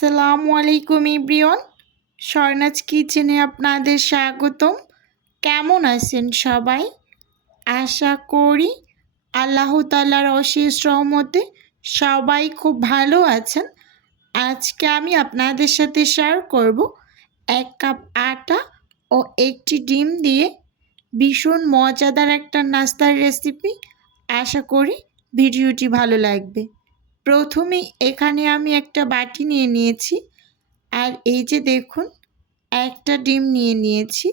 আসসালামু আলাইকুম ইব্রিয়ন স্বর্ণাজ কিচেনে আপনাদের স্বাগতম। কেমন আছেন সবাই? আশা করি আল্লাহ তালার অশেষ রহমতে সবাই খুব ভালো আছেন। আজকে আমি আপনাদের সাথে শেয়ার করব এক কাপ আটা ও একটি ডিম দিয়ে ভীষণ মজাদার একটা নাস্তার রেসিপি আশা করি ভিডিওটি ভালো লাগবে। প্রথমেই এখানে আমি একটা বাটি নিয়ে নিয়েছি। আর এই যে দেখুন, একটা ডিম নিয়ে নিয়েছি।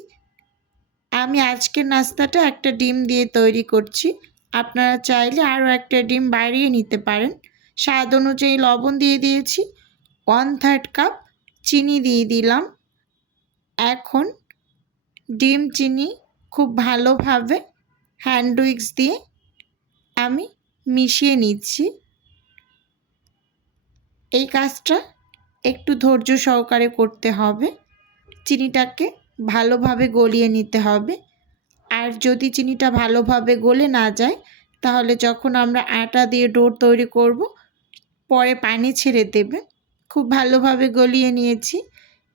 আমি আজকের নাস্তাটা একটা ডিম দিয়ে তৈরি করছি। আপনারা চাইলে আরও একটা ডিম বাড়িয়ে নিতে পারেন। স্বাদ অনুযায়ী লবণ দিয়ে দিয়েছি ওয়ান থার্ড কাপ চিনি দিয়ে দিলাম। এখন ডিম চিনি খুব ভালোভাবে হ্যান্ড উইক্স দিয়ে আমি মিশিয়ে নিচ্ছি। এই কাজটা একটু ধৈর্য সহকারে করতে হবে। চিনিটাকে ভালোভাবে গলিয়ে নিতে হবে। আর যদি চিনিটা ভালোভাবে গলে না যায়, তাহলে যখন আমরা আটা দিয়ে ডোর তৈরি করব, পরে পানি ছেড়ে দেবে। খুব ভালোভাবে গলিয়ে নিয়েছি।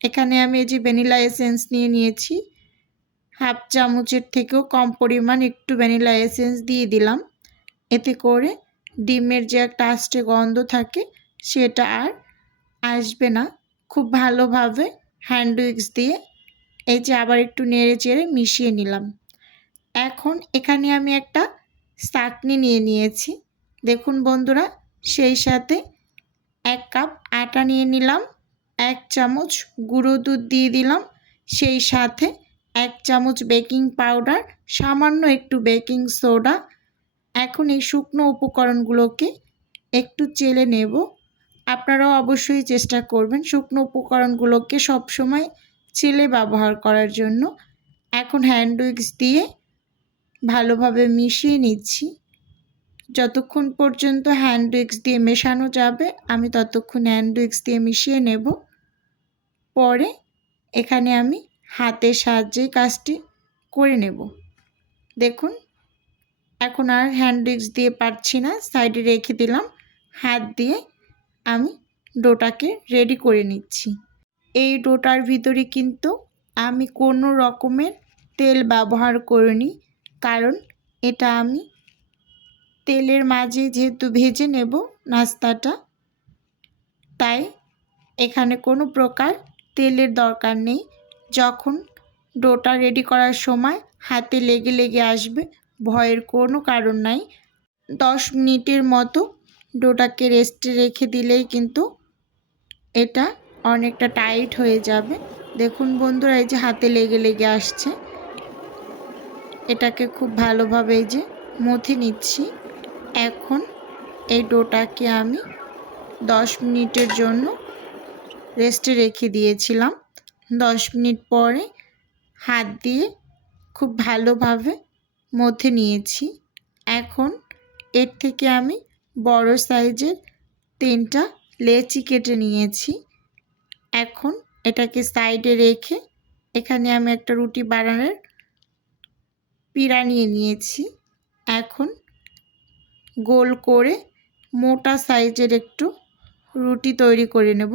এখানে আমি এই যে ভ্যানিলা এসেন্স নিয়ে নিয়েছি। হাফ চামচের থেকেও কম পরিমাণ একটু ভ্যানিলা এসেন্স দিয়ে দিলাম। এতে করে ডিমের যে একটা আস্টে গন্ধ থাকে সেটা আর আসবে না। খুব ভালোভাবে হ্যান্ড উইক্স দিয়ে এই যে আবার একটু নেড়ে চেড়ে মিশিয়ে নিলাম। এখন এখানে আমি একটা চাটনি নিয়ে নিয়েছি। দেখুন বন্ধুরা, সেই সাথে এক কাপ আটা নিয়ে নিলাম, এক চামচ গুঁড়ো দুধ দিয়ে দিলাম, সেই সাথে এক চামচ বেকিং পাউডার সামান্য একটু বেকিং সোডা এখন এই শুকনো উপকরণগুলোকে একটু চেলে নেব। আপনারাও অবশ্যই চেষ্টা করবেন শুকনো উপকরণগুলোকে সবসময় চেলে ব্যবহার করার জন্য। এখন হ্যান্ড উইক্স দিয়ে ভালোভাবে মিশিয়ে নিচ্ছি। যতক্ষণ পর্যন্ত হ্যান্ড উইক্স দিয়ে মেশানো যাবে, আমি ততক্ষণ হ্যান্ড উইক্স দিয়ে মিশিয়ে নেব। পরে এখানে আমি হাতের সাহায্যে কাজটি করে নেব। দেখুন, এখন আর হ্যান্ড উইক্স দিয়ে পারছি না সাইডে রেখে দিলাম। হাত দিয়ে আমি ডোটাকে রেডি করে নিচ্ছি। এই ডোটার ভিতরে কিন্তু আমি কোনো রকমের তেল ব্যবহার করিনি, কারণ এটা আমি তেলের মাঝে যেহেতু ভেজে নেব নাস্তাটা, তাই এখানে কোনো প্রকার তেলের দরকার নেই। যখন ডোটা রেডি করার সময় হাতে লেগে লেগে আসবে, ভয়ের কোনো কারণ নাই। দশ মিনিটের মতো ডোটাকে রেস্টে রেখে দিলেই কিন্তু এটা অনেকটা টাইট হয়ে যাবে। দেখুন বন্ধুরা, এই যে হাতে লেগে লেগে আসছে। এটাকে খুব ভালোভাবে এই যে মথে নিচ্ছি। এখন এই ডোটাকে আমি দশ মিনিটের জন্য রেস্টে রেখে দিয়েছিলাম। দশ মিনিট পরে হাত দিয়ে খুব ভালোভাবে মথে নিয়েছি। এখন এর থেকে আমি বড় সাইজের তিনটা লেচি কেটে নিয়েছি। এখন এটাকে সাইডে রেখে এখানে আমি একটা রুটি বানানোর পিড়া নিয়ে নিয়েছি। এখন গোল করে মোটা সাইজের একটু রুটি তৈরি করে নেব।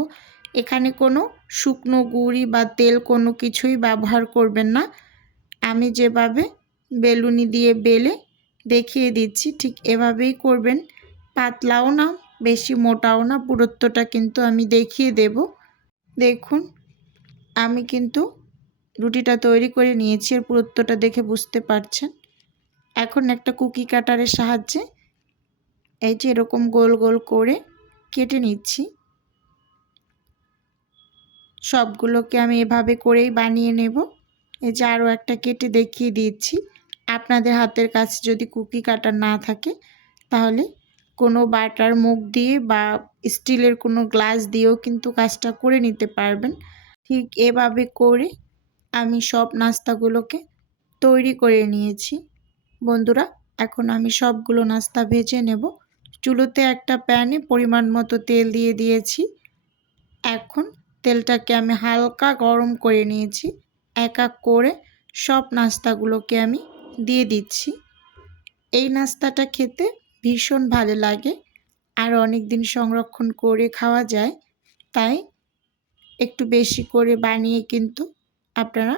এখানে কোনো শুকনো গুঁড়ি বা তেল কোনো কিছুই ব্যবহার করবেন না। আমি যেভাবে বেলুনি দিয়ে বেলে দেখিয়ে দিচ্ছি, ঠিক এভাবেই করবেন। পাতলাও না, বেশি মোটাও না, পুরুত্বটা কিন্তু আমি দেখিয়ে দেব। দেখুন, আমি কিন্তু রুটিটা তৈরি করে নিয়েছি, এর পুরুত্বটা দেখে বুঝতে পারছেন। এখন একটা কুকি কাটারের সাহায্যে এই যে এরকম গোল গোল করে কেটে নিচ্ছি। সবগুলোকে আমি এভাবে করেই বানিয়ে নেব। এই যে আরও একটা কেটে দেখিয়ে দিচ্ছি। আপনাদের হাতের কাছে যদি কুকি কাটার না থাকে, তাহলে কোনো বাটার মুখ দিয়ে বা স্টিলের কোনো গ্লাস দিয়েও কিন্তু কাজটা করে নিতে পারবেন। ঠিক এভাবে করে আমি সব নাস্তাগুলোকে তৈরি করে নিয়েছি। বন্ধুরা, এখন আমি সবগুলো নাস্তা ভেজে নেব। চুলোতে একটা প্যানে পরিমাণ মতো তেল দিয়ে দিয়েছি। এখন তেলটাকে আমি হালকা গরম করে নিয়েছি। এক এক করে সব নাস্তাগুলোকে আমি দিয়ে দিচ্ছি। এই নাস্তাটা খেতে ভীষণ ভালো লাগে। আর অনেক দিন সংরক্ষণ করে খাওয়া যায়। তাই একটু বেশি করে বানিয়ে কিন্তু আপনারা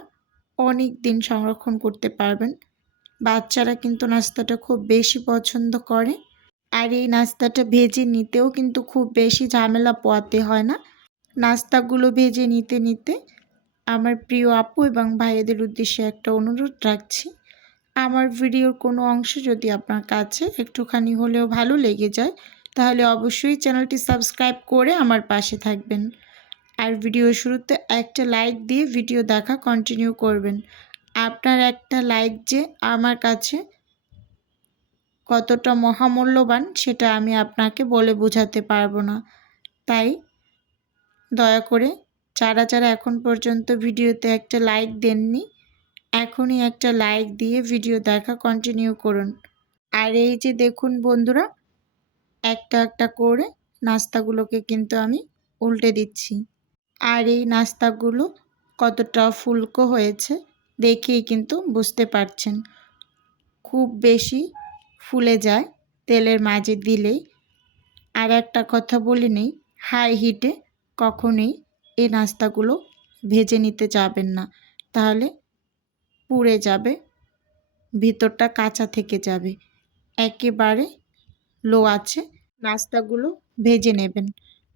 অনেক দিন সংরক্ষণ করতে পারবেন। বাচ্চারা কিন্তু নাস্তাটা খুব বেশি পছন্দ করে। আর এই নাস্তাটা ভেজে নিতেও কিন্তু খুব বেশি ঝামেলা পোয়াতে হয় না। নাস্তাগুলো ভেজে নিতে নিতে আমার প্রিয় আপু এবং ভাইয়েদের উদ্দেশ্যে একটা অনুরোধ রাখছি। আমার ভিডিওর কোনো অংশ যদি আপনার কাছে একটুখানি হলেও ভালো লেগে যায়, তাহলে অবশ্যই চ্যানেলটি সাবস্ক্রাইব করে আমার পাশে থাকবেন। আর ভিডিও শুরুতে একটা লাইক দিয়ে ভিডিও দেখা কন্টিনিউ করবেন। আপনার একটা লাইক যে আমার কাছে কতটা মহামূল্যবান, সেটা আমি আপনাকে বলে বোঝাতে পারব না। তাই দয়া করে, যারা যারা এখন পর্যন্ত ভিডিওতে একটা লাইক দেননি এখনই একটা লাইক দিয়ে ভিডিও দেখা কন্টিনিউ করুন। আর এই যে দেখুন বন্ধুরা, একটা একটা করে নাস্তাগুলোকে কিন্তু আমি উল্টে দিচ্ছি। আর এই নাস্তাগুলো কতটা ফুলকো হয়েছে দেখেই কিন্তু বুঝতে পারছেন। খুব বেশি ফুলে যায় তেলের মাঝে দিলেই। আর একটা কথা বলি নেই হাই হিটে কখনোই এই নাস্তাগুলো ভেজে নিতে যাবেন না। তাহলে পুড়ে যাবে, ভিতরটা কাঁচা থেকে যাবে। একেবারে লো আছে, নাস্তাগুলো ভেজে নেবেন।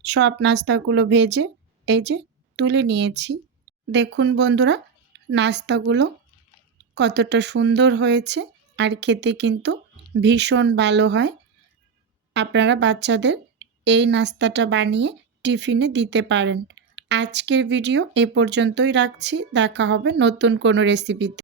সব নাস্তাগুলো ভেজে এই যে তুলে নিয়েছি। দেখুন বন্ধুরা, নাস্তাগুলো কতটা সুন্দর হয়েছে আর খেতে কিন্তু ভীষণ ভালো হয়। আপনারা বাচ্চাদের এই নাস্তাটা বানিয়ে টিফিনে দিতে পারেন। আজকের ভিডিও এ পর্যন্তই রাখছি। দেখা হবে নতুন কোনো রেসিপিতে